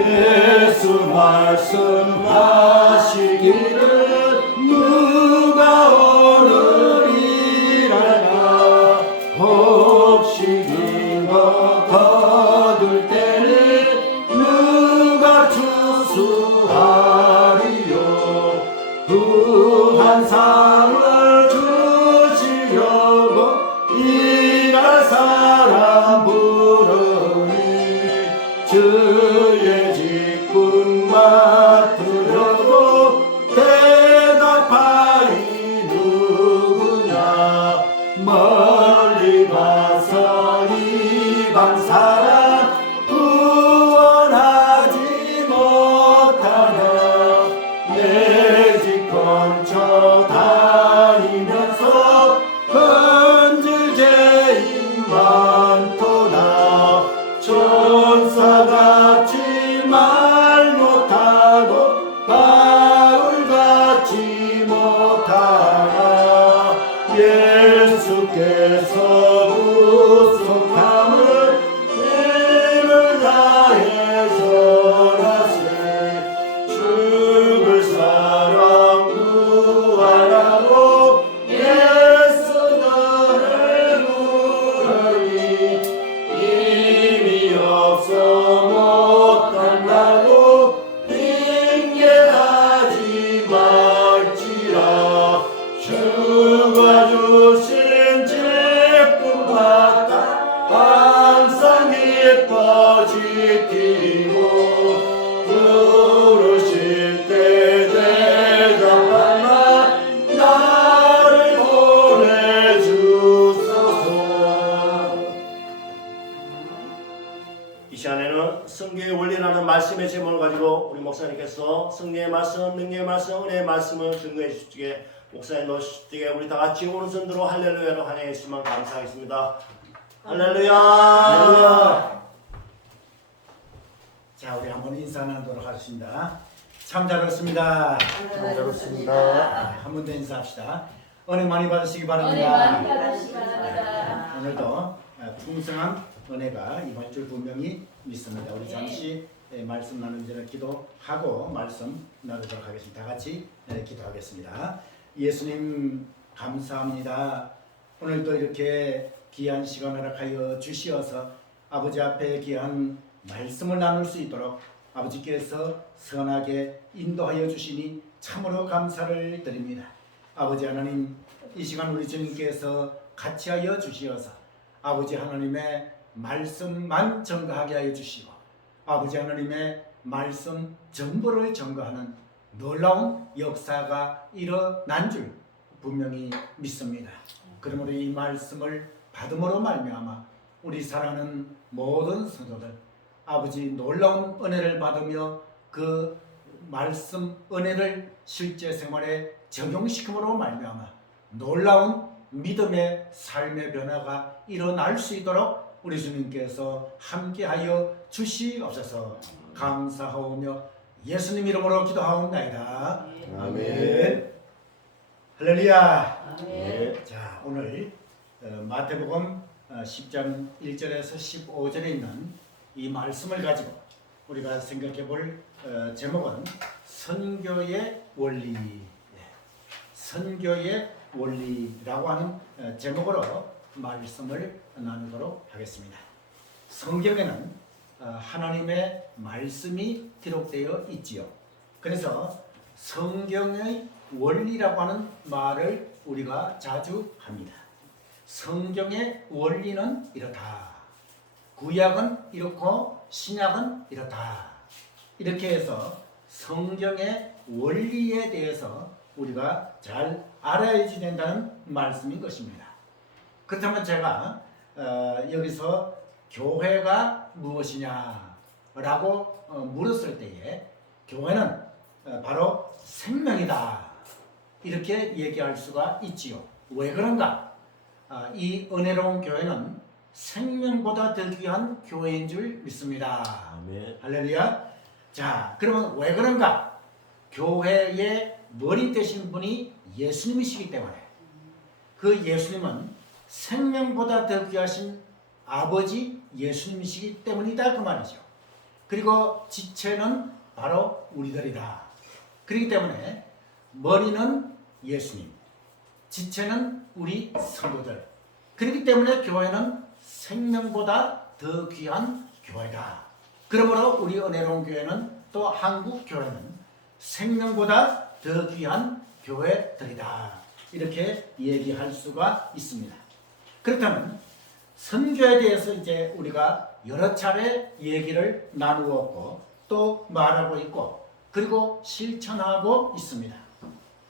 예수 말씀하시기를 누가 오늘이랄까 혹시 기거 거둘 때는 누가 추수하리요 후한 상을 주시려고 일할 사람 부르니 주의 직분 맡으려고 대답하리 누구냐 멀리 가서 이방 사람 구원하지 못하나 내 집 근처 다니면서 건질 죄인 많도다 천사같이 말 못하고 바울같이 못하나 예수께서 구속함을 힘을 다해 전하세 죽을 사람 구하라고 예수 너를 부르니 힘이 없어 못한다고 핑계하지 말지라 주가 주신 직분 받아 항상 기뻐 지키고 부르실 때 대답하나 나를 보내주소서. 이 시간에는 성경의 원리라는 말씀의 제목을 가지고 우리 목사님께서 성령의 말씀, 능력의 말씀, 은혜의 말씀을 증거해 주시기에 목사님 놓으시기에 우리 다 같이 오른손 들어 할렐루야로 환영했으면 감사하겠습니다. 할렐루야. 자, 우리 한번 인사 나누도록 하겠습니다. 참 잘했습니다. 참 잘했습니다. 한 번 더 인사합시다. 은혜 많이 받으시기 은혜 바랍니다. 많이 받으시기 바랍니다. 오늘도 풍성한 은혜가 임할 줄 분명히 믿습니다. 우리 잠시 말씀 나누기 전에 기도하고 말씀 나누도록 하겠습니다. 다 같이 기도하겠습니다. 예수님 감사합니다. 오늘도 이렇게 귀한 시간 허락하여 주시어서 아버지 앞에 귀한 말씀을 나눌 수 있도록 아버지께서 선하게 인도하여 주시니 참으로 감사를 드립니다. 아버지 하나님, 이 시간 우리 주님께서 같이 하여 주시어서 아버지 하나님의 말씀만 증거하게 하여 주시고 아버지 하나님의 말씀 전부를 증거하는 놀라운 역사가 일어난 줄 분명히 믿습니다. 그러므로 이 말씀을 받음으로 말미암아 우리 사랑하는 모든 성도들 아버지 놀라운 은혜를 받으며 그 말씀 은혜를 실제 생활에 적용시킴으로 말미암아 놀라운 믿음의 삶의 변화가 일어날 수 있도록 우리 주님께서 함께하여 주시옵소서. 감사하오며 예수님 이름으로 기도하옵나이다. 아멘. 할렐루야. 아멘. 자, 오늘 마태복음 10장 1절에서 15절에 있는 이 말씀을 가지고 우리가 생각해 볼 제목은 선교의 원리. 선교의 원리라고 하는 제목으로 말씀을 나누도록 하겠습니다. 성경에는 하나님의 말씀이 기록되어 있지요. 그래서 성경의 원리라고 하는 말을 우리가 자주 합니다. 성경의 원리는 이렇다. 구약은 이렇고 신약은 이렇다. 이렇게 해서 성경의 원리에 대해서 우리가 잘 알아야 된다는 말씀인 것입니다. 그렇다면 제가 여기서 교회가 무엇이냐라고 물었을 때에 교회는 바로 생명이다 이렇게 얘기할 수가 있지요. 왜 그런가? 이 은혜로운 교회는 생명보다 더 귀한 교회인 줄 믿습니다. 아멘. 할렐루야. 자, 그러면 왜 그런가? 교회의 머리 되신 분이 예수님이시기 때문에 그 예수님은 생명보다 더 귀하신 아버지 예수님이시기 때문이다 그 말이죠. 그리고 지체는 바로 우리들이다. 그렇기 때문에 머리는 예수님, 지체는 우리 성도들. 그렇기 때문에 교회는 생명보다 더 귀한 교회다. 그러므로 우리 은혜로운 교회는 또 한국 교회는 생명보다 더 귀한 교회들이다. 이렇게 얘기할 수가 있습니다. 그렇다면 선교에 대해서 이제 우리가 여러 차례 얘기를 나누었고 또 말하고 있고 그리고 실천하고 있습니다.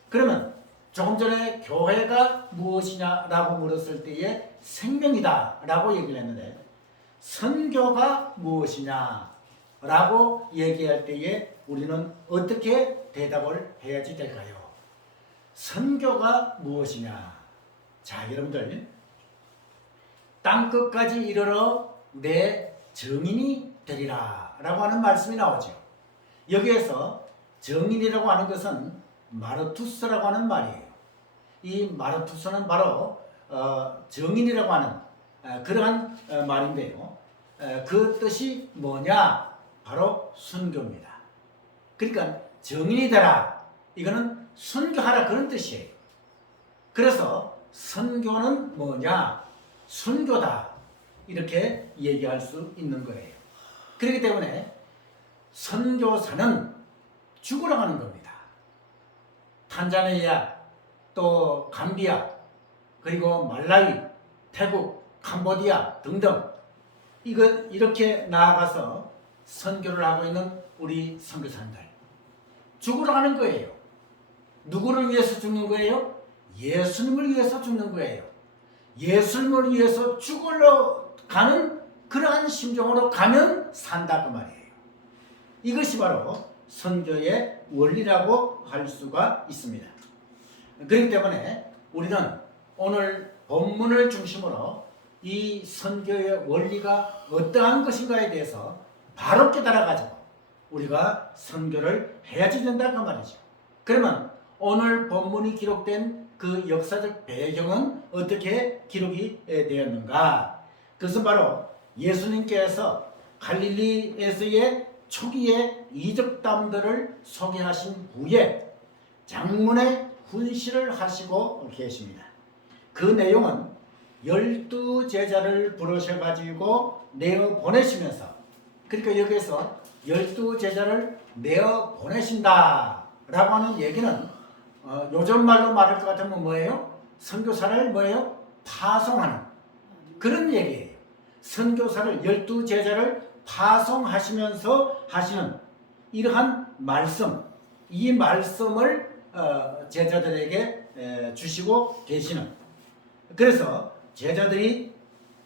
그러면 조금 전에 교회가 무엇이냐라고 물었을 때에 생명이다 라고 얘기를 했는데 선교가 무엇이냐라고 얘기할 때에 우리는 어떻게 대답을 해야지 될까요? 선교가 무엇이냐? 자, 여러분들 땅끝까지 이르러 내 증인이 되리라 라고 하는 말씀이 나오죠. 여기에서 증인이라고 하는 것은 마르투스라고 하는 말이에요. 이 마르투스는 바로 증인이라고 하는 그러한 말인데요. 그 뜻이 뭐냐? 바로 순교입니다. 그러니까 증인이 되라. 이거는 순교하라 그런 뜻이에요. 그래서 선교는 뭐냐? 순교다. 이렇게 얘기할 수 있는 거예요. 그렇기 때문에 선교사는 죽으러 가는 겁니다. 탄자니아, 또 감비아, 그리고 말라위, 태국, 캄보디아 등등 이렇게 나아가서 선교를 하고 있는 우리 선교사님들 죽으러 가는 거예요. 누구를 위해서 죽는 거예요? 예수님을 위해서 죽는 거예요. 예수님을 위해서 죽으러 가는 그러한 심정으로 가면 산다 그 말이에요. 이것이 바로 선교의 원리라고 할 수가 있습니다. 그렇기 때문에 우리는 오늘 본문을 중심으로 이 선교의 원리가 어떠한 것인가에 대해서 바로 깨달아가지고 우리가 선교를 해야지 된다 그 말이죠. 그러면 오늘 본문이 기록된 그 역사적 배경은 어떻게 기록이 되었는가? 그것은 바로 예수님께서 갈릴리에서의 초기의 이적담들을 소개하신 후에 장문의 훈시를 하시고 계십니다. 그 내용은 12제자를 부르셔가지고 내어 보내시면서, 그러니까 여기에서 12제자를 내어 보내신다 라고 하는 얘기는 요즘 말로 말할 것 같으면 뭐예요? 선교사를 뭐예요? 파송하는 그런 얘기예요. 선교사를 12제자를 파송하시면서 하시는 이러한 말씀, 이 말씀을 제자들에게 주시고 계시는, 그래서 제자들이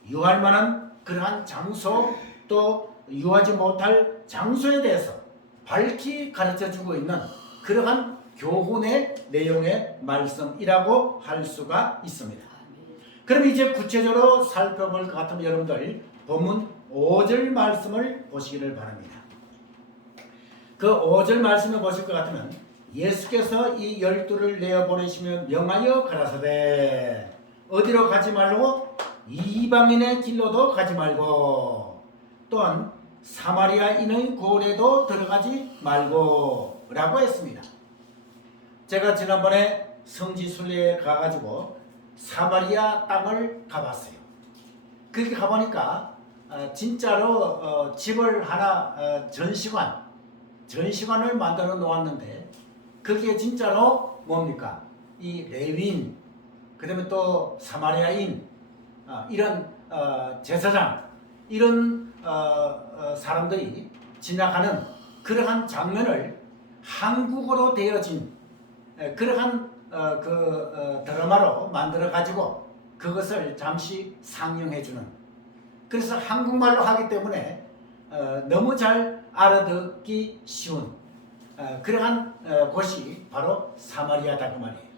유할 만한 그러한 장소 또 유하지 못할 장소에 대해서 밝히 가르쳐주고 있는 그러한 교훈의 내용의 말씀이라고 할 수가 있습니다. 그럼 이제 구체적으로 살펴볼 것 같으면 여러분들 본문 5절 말씀을 보시기를 바랍니다. 그 5절 말씀을 보실 것 같으면 예수께서 이 12를 내어보내시며 명하여 가라사대 어디로 가지 말고 이방인의 길로도 가지 말고 또한 사마리아인의 고래도 들어가지 말고 라고 했습니다. 제가 지난번에 성지순례에 가가지고 사마리아 땅을 가봤어요. 그렇게 가보니까 진짜로 집을 하나 전시관을 만들어 놓았는데 그게 진짜로 뭡니까? 이 레위인, 그 다음에 또 사마리아인, 이런 제사장, 이런 사람들이 지나가는 그러한 장면을 한국어로 되어진 그러한 드라마로 만들어 가지고 그것을 잠시 상영해주는, 그래서 한국말로 하기 때문에 너무 잘 알아듣기 쉬운 그러한 곳이 바로 사마리아다 그 말이에요.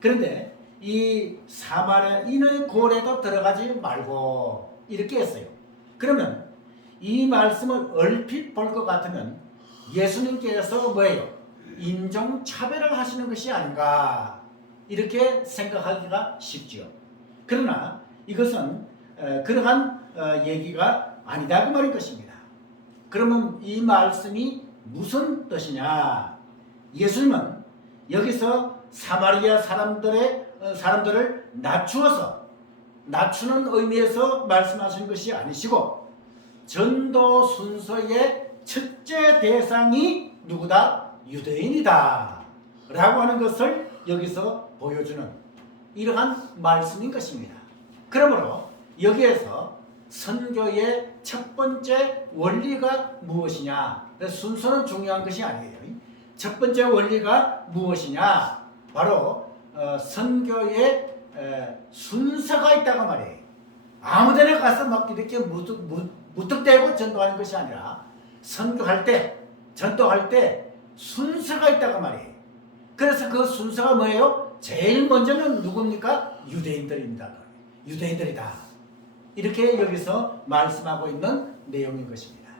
그런데 이 사마리아인의 고래도 들어가지 말고 이렇게 했어요. 그러면 이 말씀을 얼핏 볼 것 같으면 예수님께서 뭐예요? 인종차별을 하시는 것이 아닌가 이렇게 생각하기가 쉽지요. 그러나 이것은 그러한 얘기가 아니다 그 말인 것입니다. 그러면 이 말씀이 무슨 뜻이냐? 예수님은 여기서 사마리아 사람들을 낮추는 의미에서 말씀하신 것이 아니시고 전도 순서의 첫째 대상이 누구다? 유대인이다 라고 하는 것을 여기서 보여주는 이러한 말씀인 것입니다. 그러므로 여기에서 선교의 첫 번째 원리가 무엇이냐? 순서는 중요한 것이 아니에요. 첫 번째 원리가 무엇이냐? 바로 선교의 순서가 있다고 말이에요. 아무데나 가서 막 이렇게 무턱대고 전도하는 것이 아니라 선교할 때, 전도할 때 순서가 있다고 말이에요. 그래서 그 순서가 뭐예요? 제일 먼저는 누굽니까? 유대인들입니다. 유대인들이다. 이렇게 여기서 말씀하고 있는 내용인 것입니다.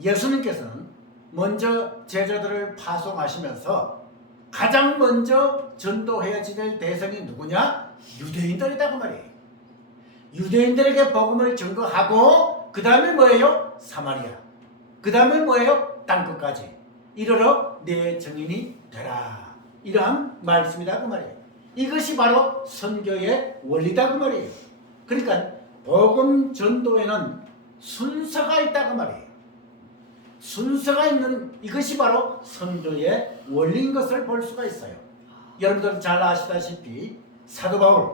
예수님께서는 먼저 제자들을 파송하시면서 가장 먼저 전도해야 될 대상이 누구냐? 유대인들이다 그 말이에요. 유대인들에게 복음을 전거하고 그 다음에 뭐예요? 사마리아. 그 다음에 뭐예요? 땅끝까지 이르러 내 증인이 되라. 이러한 말씀이다 그 말이에요. 이것이 바로 선교의 원리다 그 말이에요. 그러니까 복음 전도에는 순서가 있다 그 말이에요. 순서가 있는 이것이 바로 선교의 원리인 것을 볼 수가 있어요. 여러분들 잘 아시다시피 사도 바울,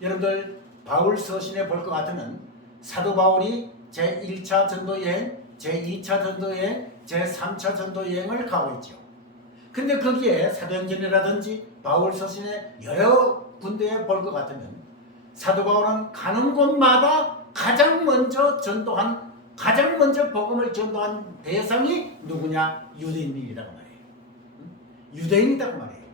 여러분들 바울 서신에 볼 것 같으면 사도 바울이 제1차 전도여행, 제2차 전도여행, 제3차 전도여행을 가고 있죠. 근데 거기에 사도행전이라든지 바울 서신에 여러 군데에 볼 것 같으면 사도 바울은 가는 곳마다 가장 먼저 복음을 전도한 대상이 누구냐? 유대인이라고 말이에요. 유대인이라고 말이에요.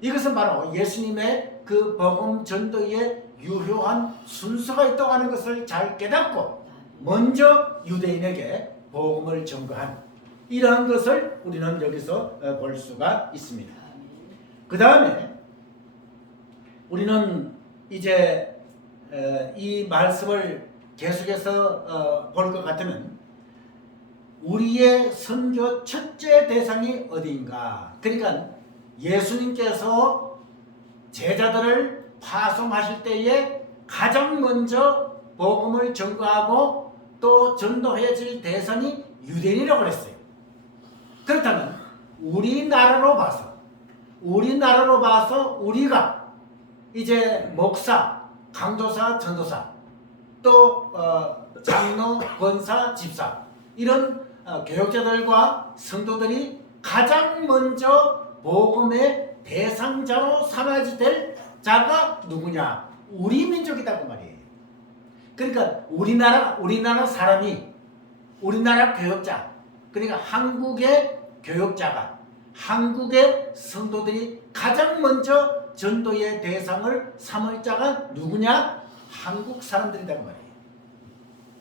이것은 바로 예수님의 그 복음 전도에 유효한 순서가 있다고 하는 것을 잘 깨닫고 먼저 유대인에게 복음을 전거한 이러한 것을 우리는 여기서 볼 수가 있습니다. 그 다음에 우리는 이제 이 말씀을 계속해서 볼 것 같으면 우리의 선교 첫째 대상이 어디인가? 그러니까 예수님께서 제자들을 파송하실 때에 가장 먼저 복음을 전거하고 또 전도해야 될 대상이 유대인이라고 그랬어요. 그렇다면 우리나라로 봐서 우리가 이제 목사, 강도사, 전도사 또 장로, 권사, 집사 이런 교역자들과 성도들이 가장 먼저 복음의 대상자로 삼아야 될 자가 누구냐? 우리 민족이다 그 말이에요. 그러니까 우리나라 사람이 우리나라 교역자 그러니까 한국의 교역자가 한국의 성도들이 가장 먼저 전도의 대상을 삼을 자가 누구냐? 한국 사람들이다 그 말이에요.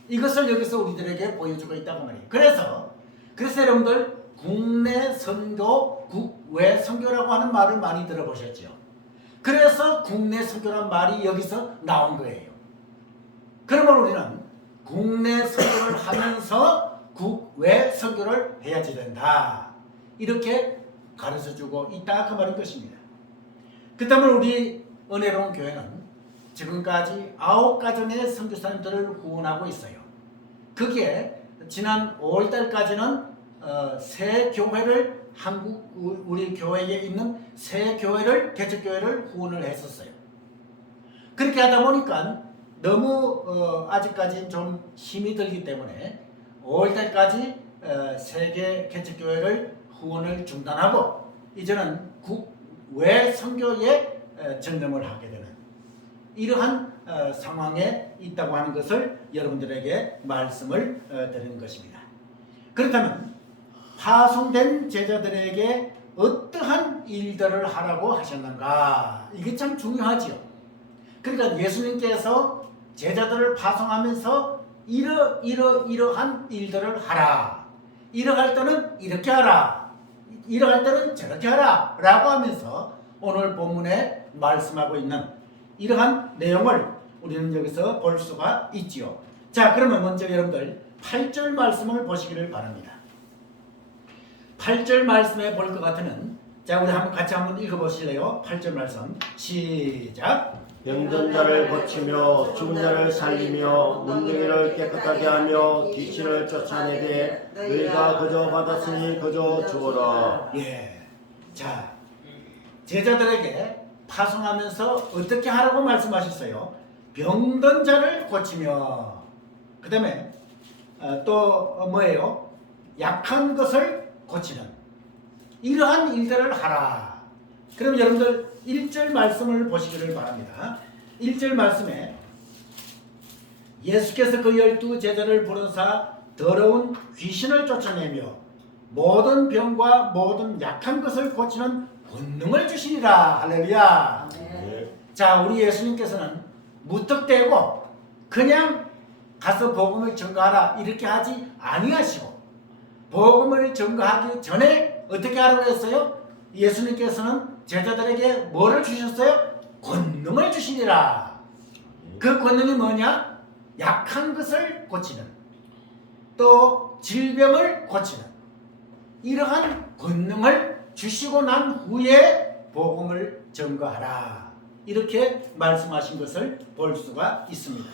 이것을 여기서 우리들에게 보여주고 있다고 말이에요. 그래서 여러분들 국내 선교, 국외 선교라고 하는 말을 많이 들어보셨죠. 그래서 국내 선교란 말이 여기서 나온 거예요. 그러면 우리는 국내 선교를 하면서 국외 선교를 해야지 된다. 이렇게 가르쳐주고 있다 그 말인 것입니다. 그렇다면 우리 은혜로운 교회는 지금까지 9가정의 선교사님들을 후원하고 있어요. 그게 지난 5월달까지는 새 교회를 우리 교회에 있는 새 교회를 개척교회를 후원을 했었어요. 그렇게 하다 보니까 너무 아직까지 좀 힘이 들기 때문에 5월달까지 세계 개척교회를 후원을 중단하고 이제는 국외 선교에 전념을 하게 되는 이러한 상황에 있다고 하는 것을 여러분들에게 말씀을 드리는 것입니다. 그렇다면 파송된 제자들에게 어떠한 일들을 하라고 하셨는가? 이게 참 중요하지요. 그러니까 예수님께서 제자들을 파송하면서 이러한 일들을 하라. 이러할 때는 이렇게 하라. 이러할 때는 저렇게 하라. 라고 하면서 오늘 본문에 말씀하고 있는 이러한 내용을 우리는 여기서 볼 수가 있지요. 자, 그러면 먼저 여러분들 8절 말씀을 보시기를 바랍니다. 8절 말씀에 볼 것 같으면 자 우리 같이 한번 읽어보실래요? 8절 말씀 시작. 병든 자를 고치며 죽은 자를 살리며 문둥이를 깨끗하게 하며 귀신을 쫓아내되 너희가 그저 받았으니 그저 주어라. 예. 자 제자들에게 파송하면서 어떻게 하라고 말씀하셨어요? 병든 자를 고치며 그 다음에 또 뭐예요? 약한 것을 고치는 이러한 일들을 하라. 그럼 여러분들 1절 말씀을 보시기를 바랍니다. 1절 말씀에 예수께서 그 12 제자를 부르사 더러운 귀신을 쫓아내며 모든 병과 모든 약한 것을 고치는 권능을 주시리라. 할렐루야. 네. 자 우리 예수님께서는 무턱대고 그냥 가서 복음을 전가하라 이렇게 하지 아니하시고 복음을 전가하기 전에 어떻게 하라고 했어요? 예수님께서는 제자들에게 뭐를 주셨어요? 권능을 주시리라. 그 권능이 뭐냐? 약한 것을 고치는 또 질병을 고치는 이러한 권능을 주시고 난 후에 복음을 전가하라. 이렇게 말씀하신 것을 볼 수가 있습니다.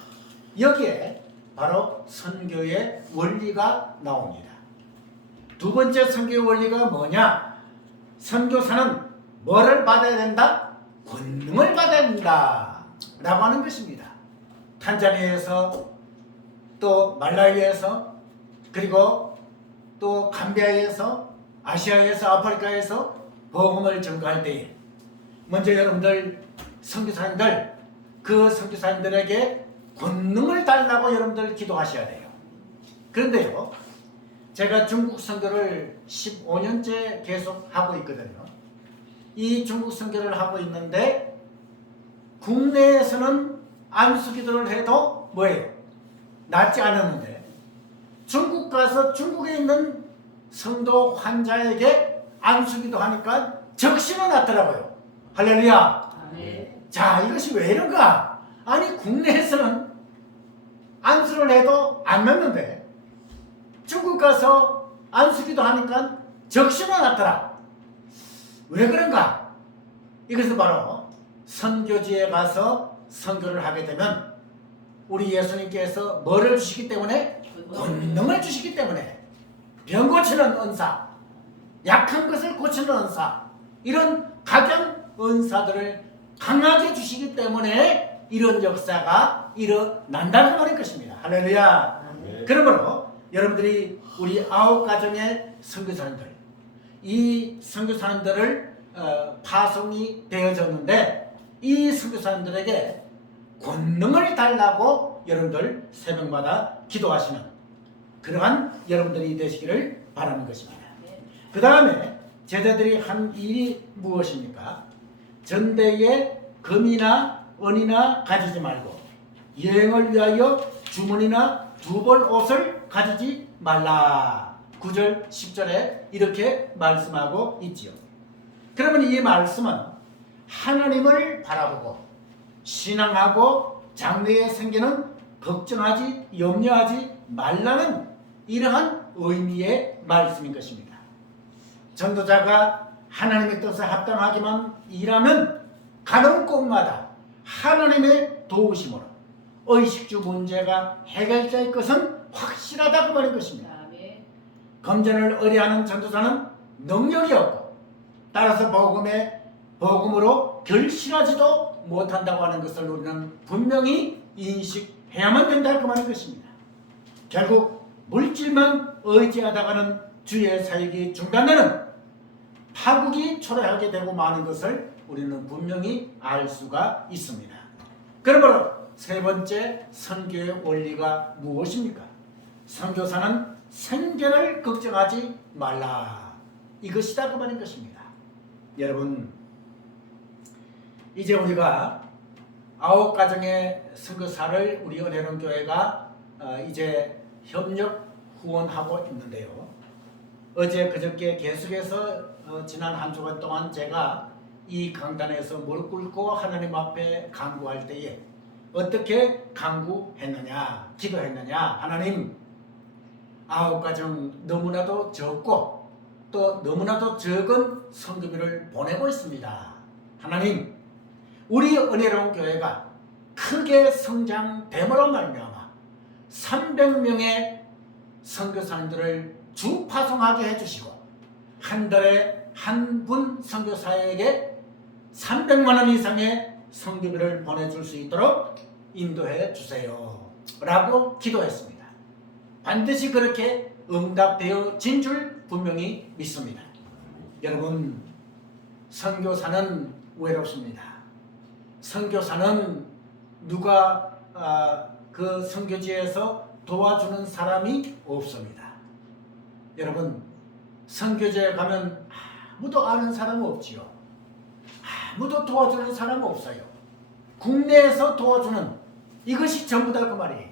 여기에 바로 선교의 원리가 나옵니다. 두 번째 선교의 원리가 뭐냐? 선교사는 뭐를 받아야 된다? 권능을 받아야 된다 라고 하는 것입니다. 탄자니아에서 또 말라위에서 그리고 또 감비아에서 아시아에서 아프리카에서 복음을 전가할 때에 먼저 여러분들 선교사님들 그 선교사님들에게 권능을 달라고 여러분들 기도하셔야 돼요. 그런데요 제가 중국 선교를 15년째 계속 하고 있거든요. 이 중국 선교를 하고 있는데 국내에서는 안수기도를 해도 뭐예요? 낫지 않았는데 중국 가서 중국에 있는 성도 환자에게 안수기도 하니까 적신은 났더라고요. 할렐루야. 자 이것이 왜 이런가? 아니 국내에서는 안수를 해도 안 낫는데 중국 가서 안수기도 하니까 적신은 났더라. 왜 그런가? 이것은 바로 선교지에 가서 선교를 하게 되면 우리 예수님께서 뭐를 주시기 때문에? 권능을 주시기 때문에 병 고치는 은사, 약한 것을 고치는 은사 이런 각양 은사들을 강하게 주시기 때문에 이런 역사가 일어난다는 말인 것입니다. 할렐루야. 네. 그러므로 여러분들이 우리 9가정의 선교사님들 이 선교사님들을 파송이 되어졌는데 이 선교사님들에게 권능을 달라고 여러분들 새벽마다 기도하시는 그러한 여러분들이 되시기를 바라는 것입니다. 그 다음에 제자들이 한 일이 무엇입니까? 전대에 금이나 은이나 가지지 말고 여행을 위하여 주머니나 두벌 옷을 가지지 말라. 9절 10절에 이렇게 말씀하고 있지요. 그러면 이 말씀은 하나님을 바라보고 신앙하고 장래에 생기는 걱정하지 염려하지 말라는 이러한 의미의 말씀인 것입니다. 전도자가 하나님의 뜻에 합당하기만 일하면 가는 곳마다 하나님의 도우심으로 의식주 문제가 해결될 것은 확실하다 그 말인 것입니다. 검전을 의뢰하는 전도사는 능력이 없고 따라서 복음으로 결실하지도 못한다고 하는 것을 우리는 분명히 인식해야만 된다 그 말인 것입니다. 결국 물질만 의지하다가는 주의 사역이 중단되는 파국이 초래하게 되고 마는 것을 우리는 분명히 알 수가 있습니다. 그러므로 세 번째 선교의 원리가 무엇입니까? 선교사는 생계를 걱정하지 말라. 이것이다 그 말인 것입니다. 여러분 이제 우리가 9가정의 선교사를 우리 은혜로운 교회가 이제 협력 후원하고 있는데요. 어제 그저께 계속해서 지난 한 주간 동안 제가 이 강단에서 무릎 꿇고 하나님 앞에 간구할 때에 어떻게 간구했느냐 기도했느냐 하나님 아홉가정 너무나도 적고 또 너무나도 적은 성교비를 보내고 있습니다. 하나님, 우리 은혜로운 교회가 크게 성장됨으로 말미암아 300명의 선교사님들을 주파송하게 해주시고 한 달에 한 분 선교사에게 300만 원 이상의 선교비를 보내줄 수 있도록 인도해 주세요 라고 기도했습니다. 반드시 그렇게 응답되어진 줄 분명히 믿습니다. 여러분, 선교사는 외롭습니다. 선교사는 누가 그 선교지에서 도와주는 사람이 없습니다. 여러분, 선교지에 가면 아무도 아는 사람 없지요. 아무도 도와주는 사람 없어요. 국내에서 도와주는 이것이 전부다 그 말이에요.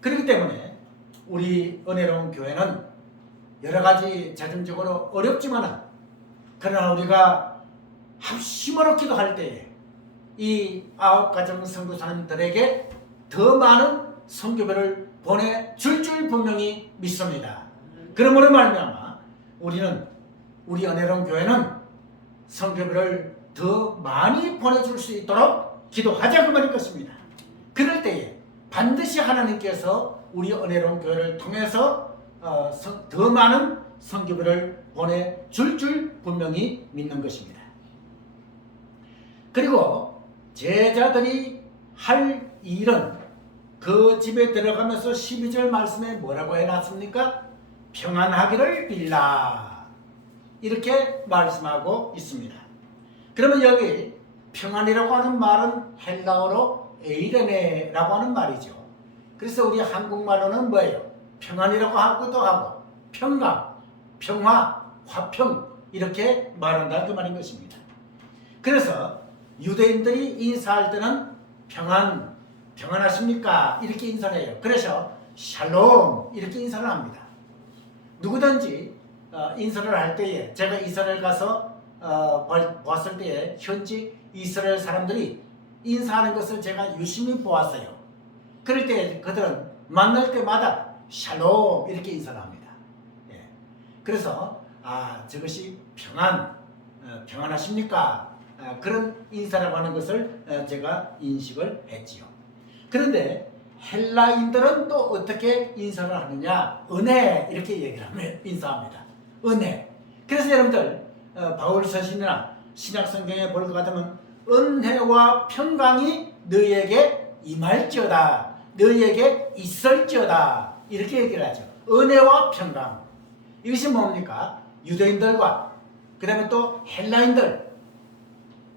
그렇기 때문에 우리 은혜로운 교회는 여러 가지 재정적으로 어렵지만 그러나 우리가 합심으로 기도할 때에 이 아홉가정 선교사님들에게 더 많은 선교비를 보내줄 줄 분명히 믿습니다. 그러므로 말미암아 우리는 우리 은혜로운 교회는 선교비를 더 많이 보내줄 수 있도록 기도하자 그 말인 것입니다. 그럴 때에 반드시 하나님께서 우리 은혜로운 교회를 통해서 더 많은 선교비를 보내줄 줄 분명히 믿는 것입니다. 그리고 제자들이 할 일은 그 집에 들어가면서 12절 말씀에 뭐라고 해놨습니까? 평안하기를 빌라 이렇게 말씀하고 있습니다. 그러면 여기 평안이라고 하는 말은 헬라어로 에이레네라고 하는 말이죠. 그래서 우리 한국말로는 뭐예요? 평안이라고 하기도 하고 평강, 평화, 화평 이렇게 말한다 그 말인 것입니다. 그래서 유대인들이 인사할 때는 평안하십니까? 이렇게 인사를 해요. 그래서 샬롬 이렇게 인사를 합니다. 누구든지 인사를 할 때에 제가 이스라엘 가서 봤을 때에 현지 이스라엘 사람들이 인사하는 것을 제가 유심히 보았어요. 그럴 때 그들은 만날 때마다 샬롬 이렇게 인사를 합니다. 예. 그래서 저것이 평안하십니까? 그런 인사라고 하는 것을 제가 인식을 했지요. 그런데 헬라인들은 또 어떻게 인사를 하느냐? 은혜 이렇게 얘기를 하면 인사합니다. 은혜. 그래서 여러분들 바울 서신이나 신약 성경에 볼 것 같으면 은혜와 평강이 너희에게 임할지어다, 너희에게 있을지어다 이렇게 얘기를 하죠. 은혜와 평강. 이것이 뭡니까? 유대인들과 그 다음에 또 헬라인들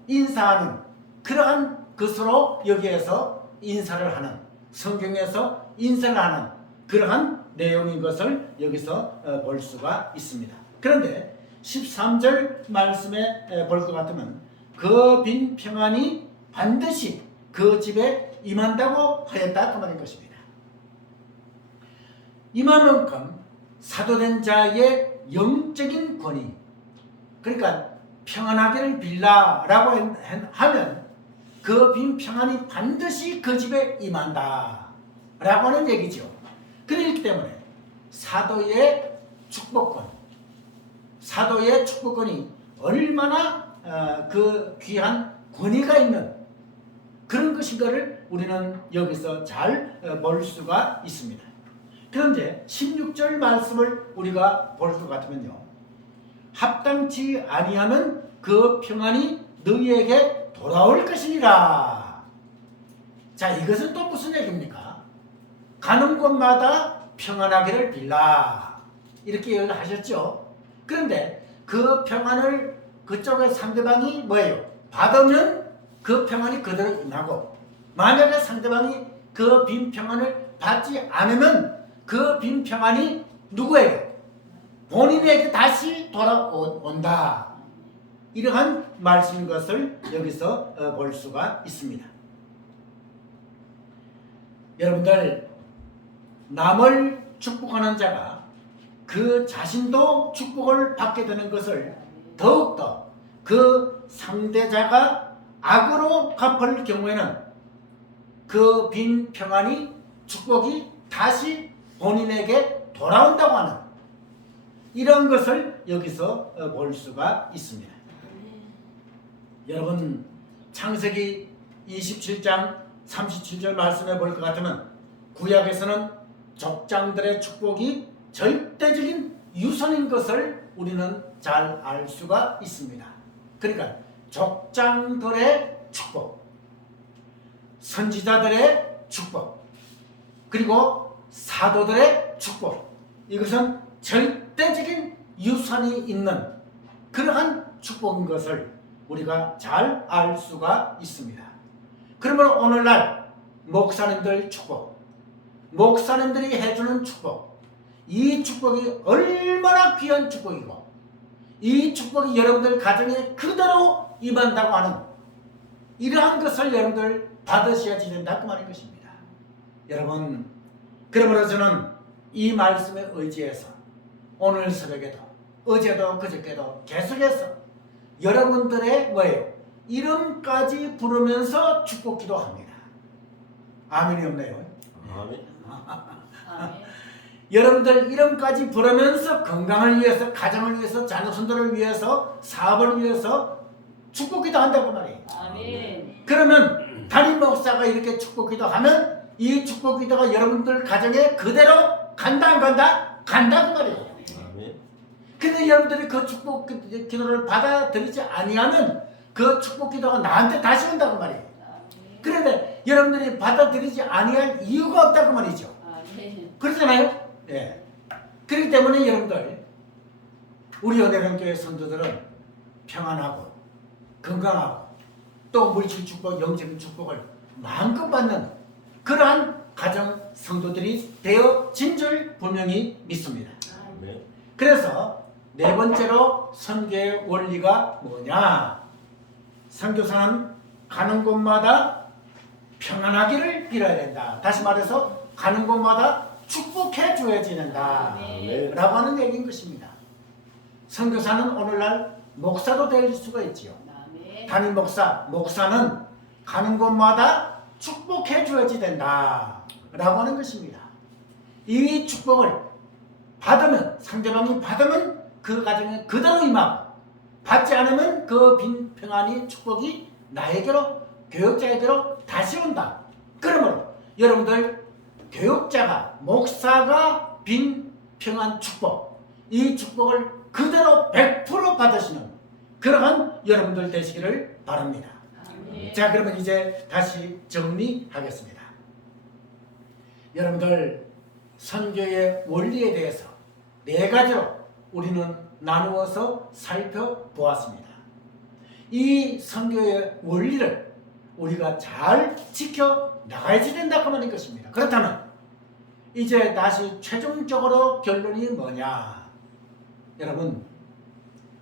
인사하는 그러한 것으로 여기에서 인사를 하는, 성경에서 인사를 하는 그러한 내용인 것을 여기서 볼 수가 있습니다. 그런데 13절 말씀에 볼 것 같으면 그 빈 평안이 반드시 그 집에 임한다고 하였다 그 말인 것입니다. 이만큼 사도된 자의 영적인 권위, 그러니까 평안하기를 빌라라고 하면 그 빈 평안이 반드시 그 집에 임한다 라고 하는 얘기죠. 그렇기 때문에 사도의 축복권이 얼마나 그 귀한 권위가 있는 그런 것인가를 우리는 여기서 잘 볼 수가 있습니다. 그런데 16절 말씀을 우리가 볼 것 같으면요, 합당치 아니하면 그 평안이 너희에게 돌아올 것이니라. 자, 이것은 또 무슨 얘기입니까? 가는 곳마다 평안하기를 빌라 이렇게 얘기를 하셨죠. 그런데 그 평안을 그쪽의 상대방이 뭐예요? 받으면 그 평안이 그대로 임하고, 만약에 상대방이 그 빈 평안을 받지 않으면 그 빈 평안이 누구예요? 본인에게 다시 돌아온다. 이러한 말씀인 것을 여기서 볼 수가 있습니다. 여러분들, 남을 축복하는 자가 그 자신도 축복을 받게 되는 것을 더욱더 그 상대자가 악으로 갚을 경우에는 그 빈 평안이, 축복이 다시 본인에게 돌아온다고 하는 이런 것을 여기서 볼 수가 있습니다. 여러분 창세기 27장 37절 말씀해 볼 것 같으면 구약에서는 족장들의 축복이 절대적인 유선인 것을 우리는 잘 알 수가 있습니다. 그러니까 족장들의 축복, 선지자들의 축복, 그리고 사도들의 축복, 이것은 절대적인 유산이 있는 그러한 축복인 것을 우리가 잘 알 수가 있습니다. 그러면 오늘날 목사님들 축복, 목사님들이 해주는 축복, 이 축복이 얼마나 귀한 축복이고 이 축복이 여러분들 가정에 그대로 임한다고 하는 이러한 것을 여러분들 받으셔야지 된다 그 말인 것입니다. 여러분, 그러므로 저는 이 말씀에 의지해서 오늘 새벽에도 어제도 그저께도 계속해서 여러분들의 뭐예요? 이름까지 부르면서 축복 기도합니다. 아멘이 없네요. 아멘. 아멘. 여러분들 이름까지 부르면서 건강을 위해서, 가정을 위해서, 자녀손들을 위해서, 사업을 위해서 축복 기도한다고 말이에요. 아멘. 그러면 담임 목사가 이렇게 축복 기도하면 이 축복 기도가 여러분들 가정에 그대로 간다 안 간다? 간다 그 말이에요. 아멘. 근데 여러분들이 그 축복 기도를 받아들이지 아니하면 그 축복 기도가 나한테 다시 온다고 말이에요. 그런데 여러분들이 받아들이지 아니할 이유가 없다고 말이죠. 아멘. 그렇잖아요? 예. 그렇기 때문에 여러분들 우리 은혜로운교회 성도들은 평안하고 건강하고 또 물질 축복, 영적인 축복을 마음껏 받는 그러한 가정 성도들이 되어진 줄 분명히 믿습니다. 아멘. 그래서 네 번째로 선교의 원리가 뭐냐? 선교사는 가는 곳마다 평안하기를 빌어야 된다. 다시 말해서 가는 곳마다 축복해 줘야지 된다. 아멘. 라고 하는 얘기인 것입니다. 선교사는 오늘날 목사도 될 수가 있지요. 아멘. 담임 목사는 가는 곳마다 축복해 줘야지 된다. 라고 하는 것입니다. 이 축복을 받으면, 상대방이 받으면 그 가정에 그대로 임하고, 받지 않으면 그 빈 평안이 축복이 나에게로, 교육자에게로 다시 온다. 그러므로 여러분들 교육자가, 목사가 빈 평안 축복, 이 축복을 그대로 100% 받으시는 그러한 여러분들 되시기를 바랍니다. 아멘. 자, 그러면 이제 다시 정리하겠습니다. 여러분들 선교의 원리에 대해서 네 가지로 우리는 나누어서 살펴보았습니다. 이 선교의 원리를 우리가 잘 지켜 나가야지 된다 그 말인 것입니다. 그렇다면 이제 다시 최종적으로 결론이 뭐냐? 여러분,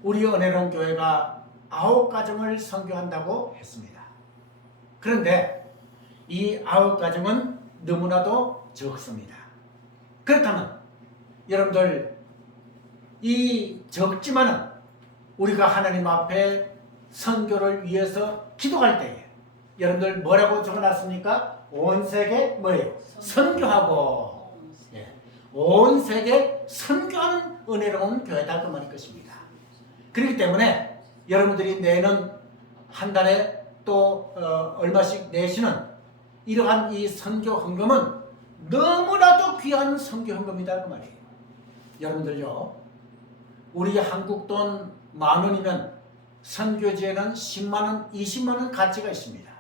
우리 은혜로운 교회가 9가정을 선교한다고 했습니다. 그런데 이 9가정은 너무나도 적습니다. 그렇다면 여러분들 이 적지만은 우리가 하나님 앞에 선교를 위해서 기도할 때에 여러분들 뭐라고 적어놨습니까? 온 세계 뭐예요? 선교하고, 예, 온 세계 선교하는 은혜로운 교회다 그 말일 것입니다. 그렇기 때문에 여러분들이 내는 한 달에 또 얼마씩 내시는 이러한 이 선교 헌금은 너무나도 귀한 선교 헌금이다 그 말이에요. 여러분들요, 우리 한국 돈 10,000원이면 선교지에는 10만원, 20만원 가치가 있습니다.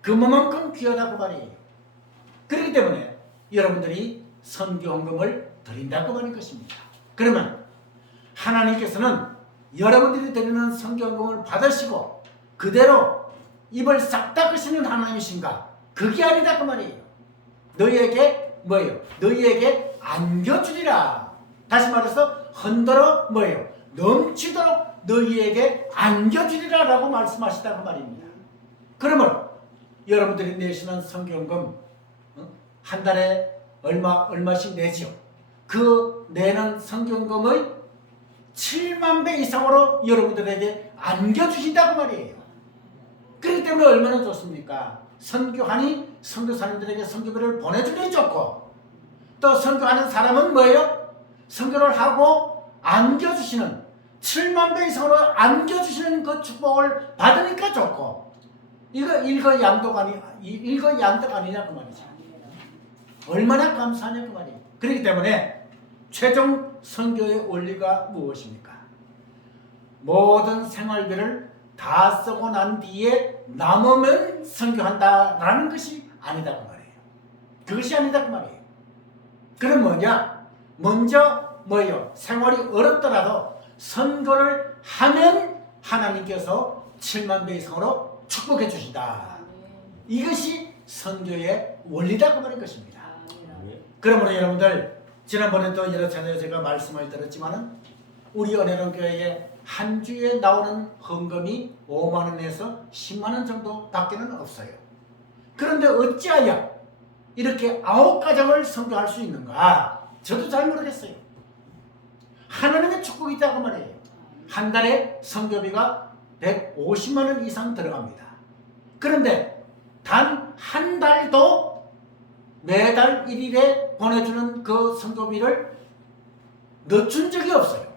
그만큼 귀하다 그 말이에요. 그렇기 때문에 여러분들이 선교 헌금을 드린다 그 말인 것입니다. 그러면 하나님께서는 여러분들이 드리는 선교 헌금을 받으시고 그대로 입을 싹 닦으시는 하나님이신가? 그게 아니다 그 말이에요. 너희에게 뭐예요? 너희에게 안겨주리라. 다시 말해서 흔들어 뭐예요? 넘치도록 너희에게 안겨주리라 라고 말씀하시다 그 말입니다. 그러므로 여러분들이 내시는 선교헌금 한 달에 얼마씩 내죠. 그 내는 선교헌금의 7만 배 이상으로 여러분들에게 안겨주신다고 말이에요. 그렇기 때문에 얼마나 좋습니까? 선교하니 선교사님들에게 선교비를 보내주니 좋고, 또 선교하는 사람은 뭐예요? 선교를 하고 안겨주시는 7만 배 이상으로 안겨주시는 그 축복을 받으니까 좋고 이거 일거양득 아니냐 그 말이죠. 얼마나 감사하냐 그 말이에요. 그렇기 때문에 최종 선교의 원리가 무엇입니까? 모든 생활비를 다 쓰고 난 뒤에 남으면 선교한다라는 것이 아니다 그 말이에요. 그것이 아니다 그 말이에요. 그럼 뭐냐? 먼저 뭐예요? 생활이 어렵더라도 선교를 하면 하나님께서 7만 배 이상으로 축복해 주신다. 이것이 선교의 원리다 그 말인 것입니다. 그러므로 여러분들 지난번에 또 여러 차례 제가 말씀을 드렸지만은 우리 은혜로운 교회에 한 주에 나오는 헌금이 5만 원에서 10만 원 정도밖에는 없어요. 그런데 어찌하여 이렇게 9가정을 선교할 수 있는가? 저도 잘 모르겠어요. 하나님의 축복이 있다고 말이에요. 한 달에 선교비가 150만 원 이상 들어갑니다. 그런데 단 한 달도 매달 1일에 보내주는 그 선교비를 늦춘 적이 없어요.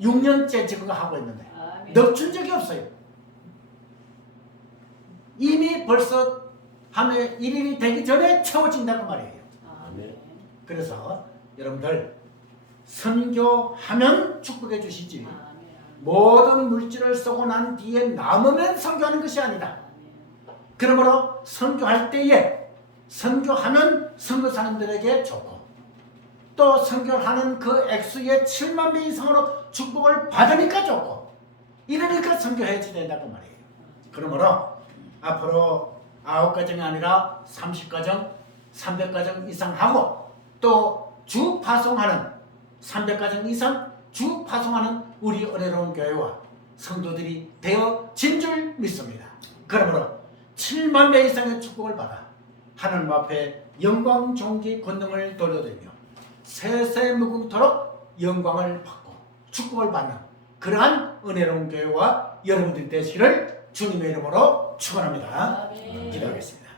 6년째 지금 하고 있는데 늦춘 적이 없어요. 이미 벌써 한 해 1일이 되기 전에 채워진다고 말이에요. 그래서 여러분들 선교하면 축복해 주시지 모든 물질을 쓰고 난 뒤에 남으면 선교하는 것이 아니다. 그러므로 선교할 때에 선교하면 선교 사람들에게 좋고 또 선교하는 그 액수의 7만 배 이상으로 축복을 받으니까 좋고 이러니까 선교해야지 된다고 말이에요. 그러므로 앞으로 9가정이 아니라 30가정, 300가정 이상 하고 또 주 파송하는 300가정 이상 주 파송하는 우리 은혜로운 교회와 성도들이 되어진 줄 믿습니다. 그러므로 7만 배 이상의 축복을 받아 하나님 앞에 영광, 존귀, 권능을 돌려드리며 세세 무궁토록 영광을 받고 축복을 받는 그러한 은혜로운 교회와 여러분들이 되시기를 주님의 이름으로 축원합니다. 기도하겠습니다.